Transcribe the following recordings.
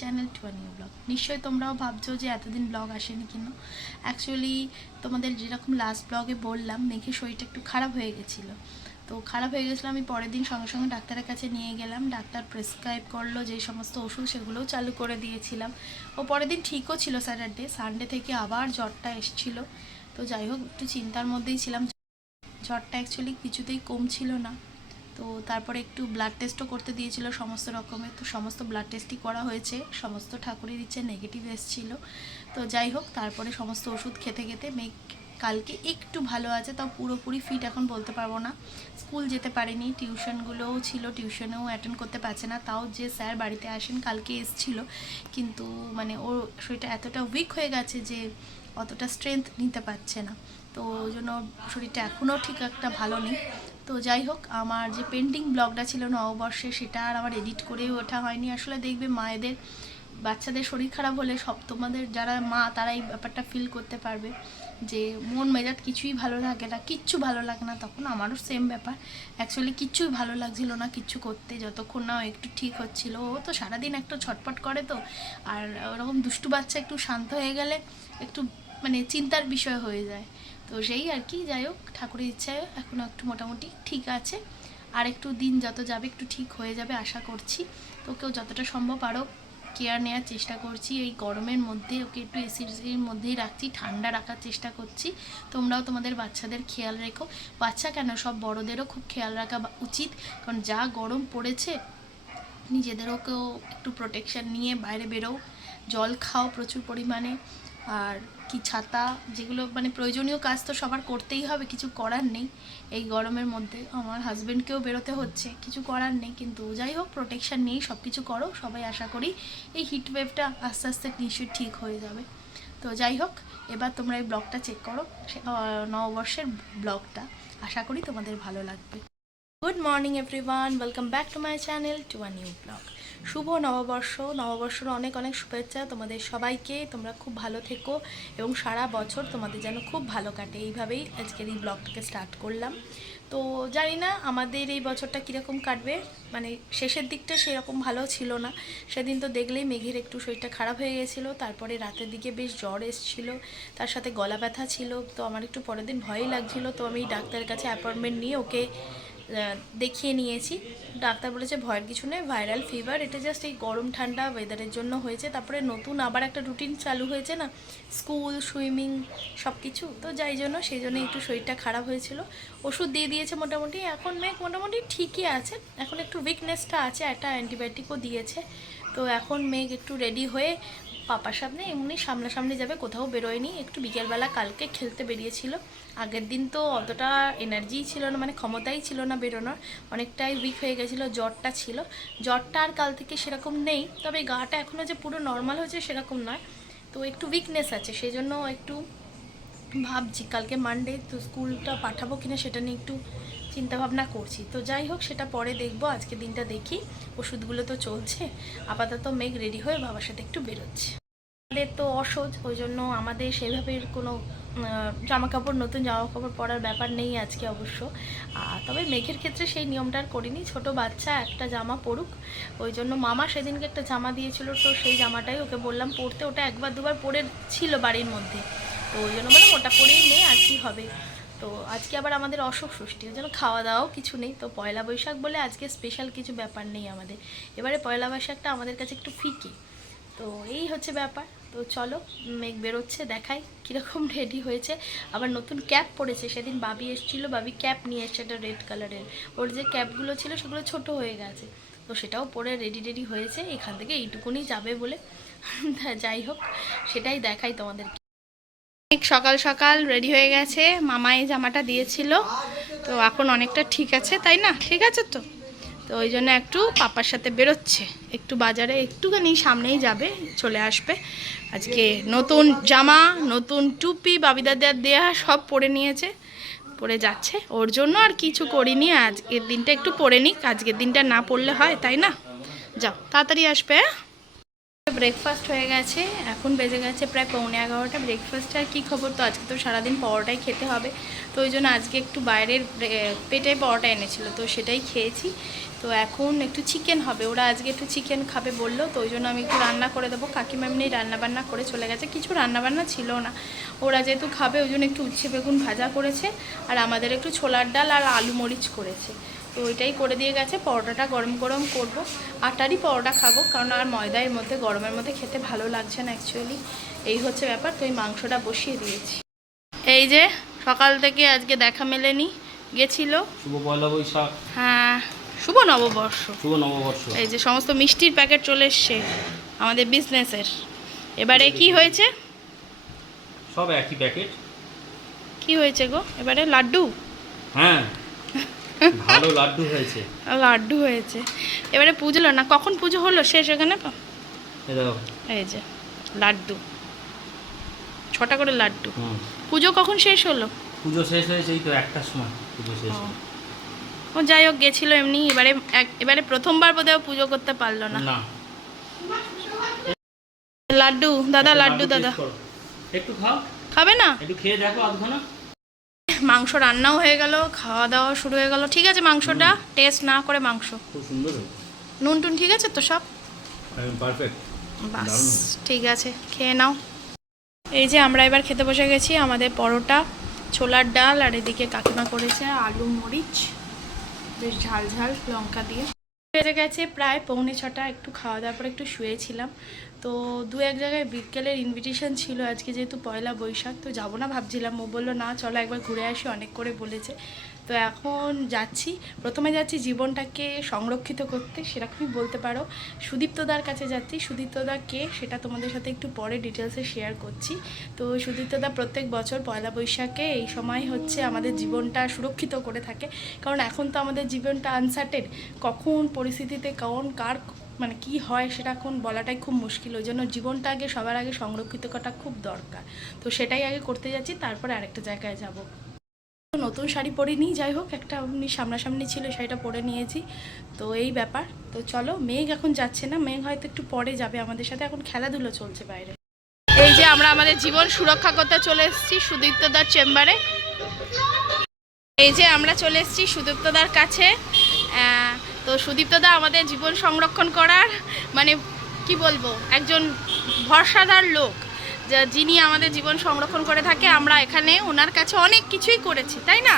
Channel to a new blog. নিশ্চয়ই তোমরাও ভাবছো যে এতদিন ব্লগ আসেনি কেন। অ্যাকচুয়ালি তোমাদের যেরকম লাস্ট ব্লগে বললাম মেঘের শরীরটা একটু খারাপ হয়ে গেছিলো। তো খারাপ হয়ে গেছিলো, আমি পরের দিন সঙ্গে সঙ্গে ডাক্তারের কাছে নিয়ে গেলাম। ডাক্তার প্রেসক্রাইব করলো যে সমস্ত ওষুধ, সেগুলোও চালু করে দিয়েছিলাম। ও পরের দিন ঠিকও ছিল স্যাটারডে। সানডে থেকে আবার জ্বরটা এসেছিলো। তো যাই হোক, একটু চিন্তার মধ্যেই ছিলাম। জ্বরটা অ্যাকচুয়ালি কিছুতেই কমছিল না। তো তারপরে একটু ব্লাড টেস্টও করতে দিয়েছিল সমস্ত রকমের। তো সমস্ত ব্লাড টেস্টই করা হয়েছে, সমস্ত ঠাকুরের ইচ্ছে নেগেটিভ এসেছিলো। তো যাই হোক, তারপরে সমস্ত ওষুধ খেতে খেতে মেঘ কালকে একটু ভালো আছে, তাও পুরোপুরি ফিট এখন বলতে পারবো না। স্কুল যেতে পারেনি, টিউশনগুলোও ছিল, টিউশনেও অ্যাটেন্ড করতে পারছে না। তাও যে স্যার বাড়িতে আসেন কালকে এসেছিল, কিন্তু মানে ওর শরীরটা এতটা উইক হয়ে গেছে যে অতটা স্ট্রেংথ নিতে পারছে না। তো ওই জন্য শরীরটা এখনও ঠিক একটা ভালো নেই। তো যাই হোক, আমার যে পেন্টিং ব্লগটা ছিল নববর্ষে, সেটা আর আমার এডিট করে ওঠা হয়নি। আসলে দেখবে মায়েদের বাচ্চাদের শরীর খারাপ হলে সব, তোমাদের যারা মা তারা এই ব্যাপারটা ফিল করতে পারবে যে মন মেজাজ কিছুই ভালো লাগে না, কিচ্ছু ভালো লাগে না। তখন আমারও সেম ব্যাপার। অ্যাকচুয়ালি কিচ্ছুই ভালো লাগছিল না কিচ্ছু করতে, যতক্ষণ না একটু ঠিক হচ্ছিল। ও তো সারাদিন একটু ছটপট করে, তো আর ওরকম দুষ্টু বাচ্চা একটু শান্ত হয়ে গেলে একটু মানে চিন্তার বিষয় হয়ে যায়। তো সেই আর কি, যাই হোক, ঠাকুরের ইচ্ছায় এখনও একটু মোটামুটি ঠিক আছে। আর একটু দিন যত যাবে একটু ঠিক হয়ে যাবে আশা করছি। তো ওকেও যতটা সম্ভব আরও কেয়ার নেওয়ার চেষ্টা করছি। এই গরমের মধ্যে ওকে একটু এসির মধ্যেই রাখছি, ঠান্ডা রাখার চেষ্টা করছি। তোমরাও তোমাদের বাচ্চাদের খেয়াল রেখো। বাচ্চা কেন, সব বড়দেরও খুব খেয়াল রাখা উচিত, কারণ যা গরম পড়েছে। নিজেদেরকেও একটু প্রোটেকশান নিয়ে বাইরে বেরো, জল খাও প্রচুর পরিমাণে। আর কি, ছাতা, যেগুলো মানে প্রয়োজনীয় কাজ তো সবার করতেই হবে, কিছু করার নেই। এই গরমের মধ্যে আমার হাজব্যান্ডকেও বেরোতে হচ্ছে, কিছু করার নেই। কিন্তু যাই হোক, প্রোটেকশান নিয়েই সব কিছু করো। সবাই আশা করি এই হিট ওয়েভটা আস্তে আস্তে নিশ্চয়ই ঠিক হয়ে যাবে। তো যাই হোক, এবার তোমরা এই ব্লগটা চেক করো, নববর্ষের ব্লগটা। আশা করি তোমাদের ভালো লাগবে। Good morning everyone, welcome back to my channel to a new blog. শুভ নববর্ষ, নববর্ষের অনেক অনেক শুভেচ্ছা তোমাদের সবাইকে। তোমরা খুব ভালো থেকো এবং সারা বছর তোমাদের যেন খুব ভালো কাটে, এইভাবেই আজকের এই ব্লগটাকে স্টার্ট করলাম। তো জানি না আমাদের এই বছরটা কীরকম কাটবে, মানে শেষের দিকটা সেরকম ভালো ছিল না। সেদিন তো দেখলেই মেঘের একটু শরীরটা খারাপ হয়ে গেছিলো, তারপরে রাতের দিকে বেশ জ্বর এসেছিলো, তার সাথে গলা ব্যথা ছিল। তো আমার একটু পরের দিন ভয়ই লাগছিলো। তো আমি ডাক্তারের কাছে অ্যাপয়েন্টমেন্ট নিয়ে ওকে দেখিয়ে নিয়েছি। ডাক্তার বলেছে ভয়ের কিছু নেই, ভাইরাল ফিভার, এটা জাস্ট এই গরম ঠান্ডা ওয়েদারের জন্য হয়েছে। তারপরে নতুন আবার একটা রুটিন চালু হয়েছে না, স্কুল, সুইমিং, সব কিছু। তো যাই জন্য সেই জন্য একটু শরীরটা খারাপ হয়েছিল। ওষুধ দিয়ে দিয়েছে মোটামুটি, এখন মেঘ মোটামুটি ঠিকই আছে। এখন একটু উইকনেসটা আছে, একটা অ্যান্টিবায়োটিকও দিয়েছে। তো এখন মেঘ একটু রেডি হয়ে পাপার সামনে এমনি সামনাসামনি যাবে, কোথাও বেরোয়নি। একটু বিকেলবেলা কালকে খেলতে বেরিয়েছিল। আগের দিন তো অতটা এনার্জিই ছিল না, মানে ক্ষমতাই ছিল না বেরোনোর, অনেকটাই উইক হয়ে গেছিলো। জ্বরটা ছিল, জ্বরটা আর কাল থেকে সেরকম নেই, তবে গাটা এখনও যে পুরো নর্মাল হয়েছে সেরকম নয়। তো একটু উইকনেস আছে, সেই জন্য একটু ভাবছি কালকে মানডে, তো স্কুলটা পাঠাবো কিনা সেটা নিয়ে একটু চিন্তাভাবনা করছি। তো যাই হোক, সেটা পরে দেখবো, আজকে দিনটা দেখি। ওষুধগুলো তো চলছে। আপাতত মেঘ রেডি হয়ে বাবার সাথে একটু বেরোচ্ছে। আমাদের তো অসহ্য, ওই জন্য আমাদের সেভাবে কোনো জামাকাপড়, নতুন জামাকাপড় পরার ব্যাপার নেই আজকে অবশ্য। তবে মেঘের ক্ষেত্রে সেই নিয়মটা আর করিনি, ছোট বাচ্চা একটা জামা পরুক। ওই জন্য মামা সেদিনকে একটা জামা দিয়েছিল, তো সেই জামাটাই ওকে বললাম পরতে। ওটা একবার দুবার পরে ছিল বাড়ির মধ্যে, তো ওই জন্য বললাম ওটা পরেই নে, আর কি হবে। তো আজকে আবার আমাদের অশোক ষষ্ঠী, ওই জন্য খাওয়া দাওয়াও কিছু নেই। তো পয়লা বৈশাখ বলে আজকে স্পেশাল কিছু ব্যাপার নেই আমাদের। এবারে পয়লা বৈশাখটা আমাদের কাছে একটু ফিকে। তো এই হচ্ছে ব্যাপার। তো চলো, মেঘ বেরোচ্ছে, দেখাই কীরকম রেডি হয়েছে। আবার নতুন ক্যাপ পরেছে, সেদিন বাবি এসেছিলো, বাবি ক্যাপ নিয়ে এসছে একটা রেড কালারের। ওর যে ক্যাপগুলো ছিল সেগুলো ছোট হয়ে গেছে, তো সেটাও পরে রেডি হয়েছে। এখান থেকে এইটুকুনি যাবে বলে। যাই হোক, সেটাই দেখাই তোমাদেরকে। সকাল সকাল রেডি হয়ে গেছে, মামা এই জামাটা দিয়েছিল। তো এখন অনেকটা ঠিক আছে, তাই না? ঠিক আছে তো। তো ওই জন্য একটু পাপার সাথে বেরোচ্ছে, একটু বাজারে, একটুখানি সামনেই যাবে, চলে আসবে। আজকে নতুন জামা, নতুন টুপি বাবিদাদের দেয়া সব পরে নিয়েছে, পরে যাচ্ছে। ওর জন্য আর কিছু করিনি, আজকের দিনটা একটু পরে নিক, আজকের দিনটা না পড়লে হয়, তাই না? যাও, তাড়াতাড়ি আসবে। ব্রেকফাস্ট হয়ে গেছে, এখন বেজে গেছে প্রায় 11:45। ব্রেকফাস্ট আর কী খবর, তো আজকে তো সারাদিন পরোটাই খেতে হবে, তো ওই জন্য আজকে একটু বাইরের পেটে পরোটা এনেছিল, তো সেটাই খেয়েছি। তো এখন একটু চিকেন হবে, ওরা আজকে একটু চিকেন খাবে বললো, তো ওই জন্য আমি একটু রান্না করে দেবো। কাকিমা এমনি রান্নাবান্না করে চলে গেছে, কিছু রান্নাবান্না ছিল না, ওরা যেহেতু খাবে ওই জন্য একটু উচ্ছে বেগুন ভাজা করেছে, আর আমাদের একটু ছোলার ডাল আর আলু মরিচ করেছে, তো ওইটাই করে দিয়ে গেছে। পরোটাটা গরম গরম করব, আটারই পরোটা খাবো, কারণ আর ময়দার মধ্যে গরমের মধ্যে খেতে ভালো লাগছে না অ্যাকচুয়ালি, এই হচ্ছে ব্যাপার। তো এই মাংসটা বসিয়ে দিয়েছি। এই যে সকাল থেকে আজকে দেখা মেলেনি, গেছিল শুভ পয়লা বৈশাখ। হ্যাঁ, শুভ নববর্ষ। শুভ নববর্ষ। এই যে সমস্ত মিষ্টির প্যাকেট চলে এসছে আমাদের বিজনেসের। এবারে কি হয়েছে? সব একই প্যাকেট। কি হয়েছে গো এবারে? লাড্ডু? হ্যাঁ, ভালো লাড্ডু হয়েছে। লাড্ডু হয়েছে। এবারে পুজো না, কখন পুজো হলো শেষ এখানে? এই যে লাড্ডু, 6টা করে লাড্ডু। পুজো কখন শেষ হলো? পুজো শেষ হয়েছে এই তো 1টার সময় পুজো শেষ হলো। ও যাই হোক, গেছিলো এমনি। এবারে প্রথমবার বোধহয় পুজো করতে পারলো না। লাড্ডু দাদা, লাড্ডু দাদা একটু খাও। খাবে না? একটু খেয়ে দেখো আধখানা। মাংস রান্নাও হয়ে গেল, খাওয়া দাওয়া শুরু হয়ে গেল। ঠিক আছে, মাংসটা টেস্ট না করে মাংস খুব সুন্দর, নুন টুন ঠিক আছে তো সব? পারফেক্ট। বাস ঠিক আছে, খেয়ে নাও। এই যে আমরা এবার খেতে বসে গেছি। আমাদের পরোটা, ছোলার ডাল, আর এদিকে কাকিমা করেছে আলু মরিচ, বেশ ঝাল ঝাল লঙ্কা দিয়ে। বেজে গেছে প্রায় 6:45। একটু খাওয়া দাওয়ার পরে একটু শুয়েছিলাম, তো দু এক জায়গায় বিকেলের ইনভিটেশন ছিল আজকে, যেহেতু পয়লা বৈশাখ, তো যাবো না ভাবছিলাম। ও বললো না চলো একবার ঘুরে আসি, অনেক করে বলেছে। তো এখন যাচ্ছি, প্রথমে যাচ্ছি জীবনটাকে সংরক্ষিত করতে, সেরকমই বলতে পারো। সুদীপ্তদার কাছে যাচ্ছি। সুদীপ্তদা কে সেটা তোমাদের সাথে একটু পরে ডিটেলসে শেয়ার করছি। তো সুদীপ্তদা প্রত্যেক বছর পয়লা বৈশাখে এই সময় হচ্ছে আমাদের জীবনটা সুরক্ষিত করে থাকে, কারণ এখন তো আমাদের জীবনটা আনসার্টেন, কখন পরিস্থিতিতে কখন কার মানে কি হয় সেটা এখন বলাটাই খুব মুশকিল। ওই জন্য জীবনটা আগে সবার আগে সংরক্ষিত করাটা খুব দরকার। তো সেটাই আগে করতে যাচ্ছি, তারপরে আরেকটা জায়গায় যাব। নতুন শাড়ি পরে নিই, যাই হোক একটা উনি সামনাসামনি ছিল, শাড়িটা পরে নিয়েছি। তো এই ব্যাপার। তো চলো, মেঘ এখন যাচ্ছে না, মেঘ হয়তো একটু পরে যাবে আমাদের সাথে, এখন খেলাধুলো চলছে বাইরে। এই যে আমরা আমাদের জীবন সুরক্ষা করতে চলে এসেছি সুদীপ্তদার চেম্বারে। এই যে আমরা চলে এসেছি সুদীপ্তদার কাছে। তো সুদীপ্তদা আমাদের জীবন সংরক্ষণ করার মানে কি বলবো, একজন ভরসাদার লোক, যিনি আমাদের জীবন সংরক্ষণ করে থাকে। আমরা এখানে ওনার কাছে অনেক কিছুই করেছি, তাই না?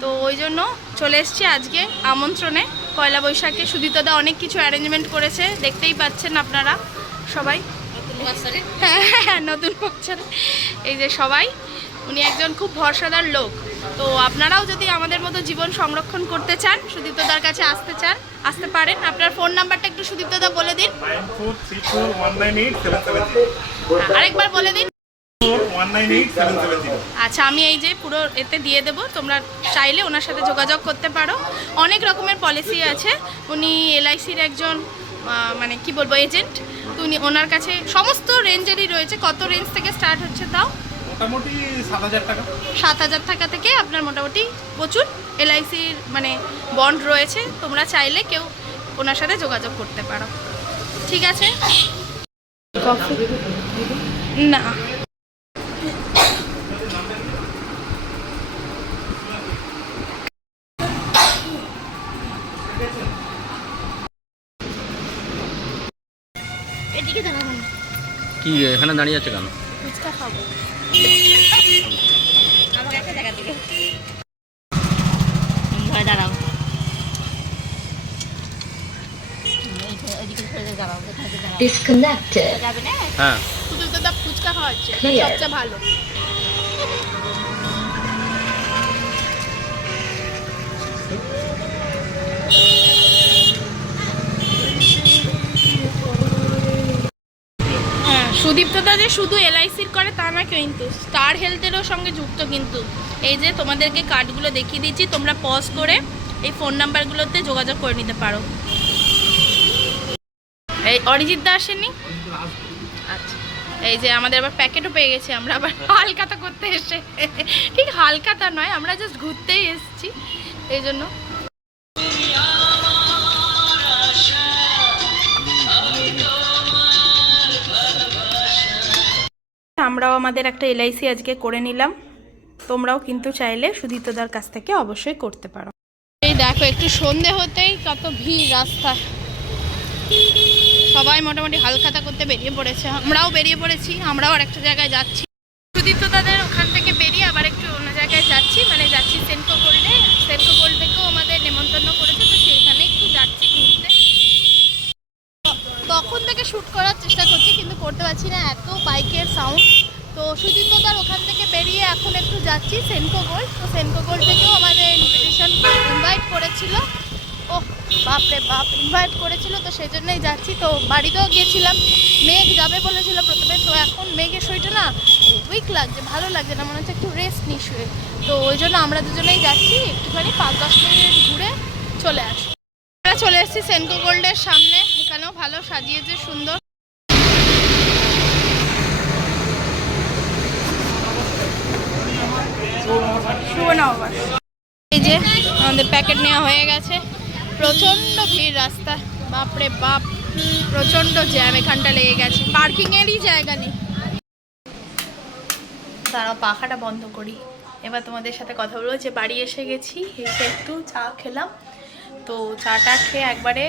তো ওই জন্য চলে এসেছি আজকে আমন্ত্রণে। পয়লা বৈশাখে সুদীপ্তদা অনেক কিছু অ্যারেঞ্জমেন্ট করেছে, দেখতেই পাচ্ছেন আপনারা সবাই। হ্যাঁ, নতুন বছরে এই যে সবাই, উনি একজন খুব ভরসাদার লোক। তো আপনারাও যদি আমাদের মতো জীবন সংরক্ষণ করতে চান, সুদীপ্তদার কাছে আসতে পারেন। আপনার ফোন নাম্বারটা একটু সুদীপ্তদা বলে দিন। 9434198770। আরেকবার বলে দিন। 198770। আচ্ছা, আমি এই যে পুরো এতে দিয়ে দেবো, তোমরা চাইলে ওনার সাথে যোগাযোগ করতে পারো। অনেক রকমের পলিসি আছে, উনি LICর একজন মানে কি বলবো এজেন্ট। তো উনি ওনার কাছে সমস্ত রেঞ্জেরই রয়েছে। কত রেঞ্জ থেকে স্টার্ট হচ্ছে তাও? মোটামুটি 7000 টাকা। 7000 টাকা থেকে আপনার মোটামুটি প্রচুর LICর মানে বন্ড রয়েছে। তোমরা চাইলে কেউ ওনার সাথে যোগাযোগ করতে পারো। ঠিক আছে, না এদিকে দাঁড়াবো। কি এখানে দাঁড়িয়ে আছে কেন? ফুচকা খাবো। আমার কাছে দেখা দিকে ভয় দাঁড়াও। Disconnected. হ্যাঁ, শুধু তো দা ফুচকা খাওয়া হচ্ছে, সবচেয়ে ভালো। সুদীপ্তদা যে শুধু LICর করে তা না, কিন্তু স্টার হেলথেরও সঙ্গে যুক্ত। কিন্তু এই যে তোমাদেরকে কার্ডগুলো দেখিয়ে দিচ্ছি, তোমরা পজ করে এই ফোন নাম্বারগুলোতে যোগাযোগ করে নিতে পারো। এই অরিজিৎ দা আসেনি? আচ্ছা, এই যে আমাদের আবার প্যাকেটও পেয়ে গেছি। আমরা আবার হালকাতা করতে এসে, ঠিক হালকাতা নয়, আমরা জাস্ট ঘুরতেই এসেছি, এই জন্য। আমাদের একটা LIC আজকে করে নিলাম, তোমরাও কিন্তু চাইলে সুদীপ্তদার কাছ থেকে অবশ্যই করতে পারো। এই দেখো একটু সন্ধে হতেই কত ভিড় রাস্তায়, সবাই মোটামুটি হালখাতা করতে বেরিয়ে পড়েছে, আমরাও বেরিয়ে পড়েছি, আমরাও আর একটা জায়গায় যাচ্ছি। সুদীপ্তদাদের ওখান থেকে বেরিয়ে আবার একটু অন্য জায়গায় যাচ্ছি, মানে যাচ্ছি সেনকো গোল্ডে। সেনকো গোল্ড থেকেও আমাদের নেমন্তন্ন করেছে, তো সেইখানে একটু যাচ্ছি ঘুরতে। তখন থেকে শ্যুট করার চেষ্টা করছি কিন্তু করতে পারছি না, এত বাইকের সাউন্ড। তো সুদীপ্তদার ওখান থেকে বেরিয়ে এখন একটু যাচ্ছি সেনকো গোল্ড। তো সেনকো গোল্ড থেকেও আমাদের ইনভাইট করেছিল, ও বাপরে বাপ ইনভাইট করেছিল, তো সেই জন্যই যাচ্ছি। তো বাড়িতেও গিয়েছিলাম, মেঘ যাবে বলেছিল প্রথমে, তো এখন মেঘের শরীরটা না উইক লাগছে, ভালো লাগছে না, মনে হচ্ছে একটু রেস্ট নিই শুয়ে। তো ওই জন্য আমরা দুজনেই যাচ্ছি, একটুখানি 5-10 মিনিট ঘুরে চলে আসি। আমরা চলে এসেছি সেনকো গোল্ডের সামনে, এখানেও ভালো সাজিয়েছে, সুন্দর। শুভ নববর্ষ। এই যে আমাদের প্যাকেট নেওয়া হয়ে গেছে, প্রচণ্ড ভিড় রাস্তায়, বাপরে বাপ প্রচণ্ড জ্যাম এখানটা লেগে গেছে, পার্কিংয়েরই জায়গা নেই। দাঁড়াও পাখাটা বন্ধ করি, এবার তোমাদের সাথে কথা বলবো। যে বাড়ি এসে গেছি, এসে একটু চা খেলাম, তো চাটা খেয়ে একবারে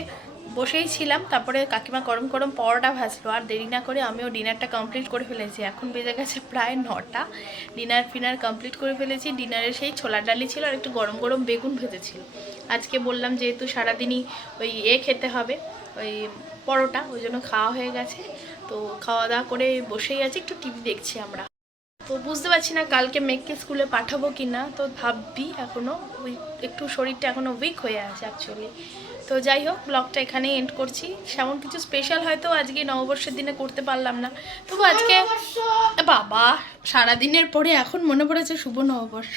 বসেই ছিলাম। তারপরে কাকিমা গরম গরম পরোটা ভাজলো, আর দেরি না করে আমিও ডিনারটা কমপ্লিট করে ফেলেছি। এখন বেজে গেছে প্রায় 9টা, ডিনার কমপ্লিট করে ফেলেছি। ডিনারে সেই ছোলার ডালি ছিল আর একটু গরম গরম বেগুন ভেজেছিল। আজকে বললাম যেহেতু সারাদিনই ওই খেতে হবে, ওই পরোটা, ওই জন্য খাওয়া হয়ে গেছে। তো খাওয়া দাওয়া করে বসেই আছি, একটু টিভি দেখছি আমরা। তো বুঝতে পারছি না কালকে মেঘকে স্কুলে পাঠাবো কি না, তো ভাববি এখনও ওই একটু শরীরটা এখনও উইক হয়ে আছে অ্যাকচুয়ালি। তো যাই হোক, ব্লগটা এখানেই এন্ড করছি। সেমন কিছু স্পেশাল হয়তো আজকে নববর্ষের দিনে করতে পারলাম না, তবু আজকে বাবা সারাদিনের পরে এখন মনে পড়েছে শুভ নববর্ষ।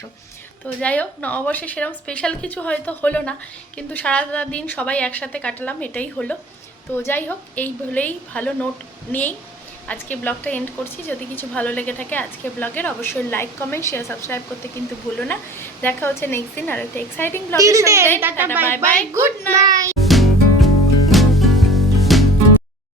তো যাই হোক, নববর্ষে সেরকম স্পেশাল কিছু হয়তো হলো না, কিন্তু সারাটা দিন সবাই একসাথে কাটালাম, এটাই হলো। তো যাই হোক, এই বলেই ভালো নোট নিয়েই আজকে ব্লগটা এন্ড করছি। যদি কিছু ভালো লেগে থাকে আজকে ব্লগের, অবশ্যই লাইক কমেন্ট শেয়ার সাবস্ক্রাইব করতে কিন্তু ভুলো না। দেখা হচ্ছে নেক্সট দিন আর একটা এক্সাইটিং ব্লগের সাথে। Tata bye bye, good night.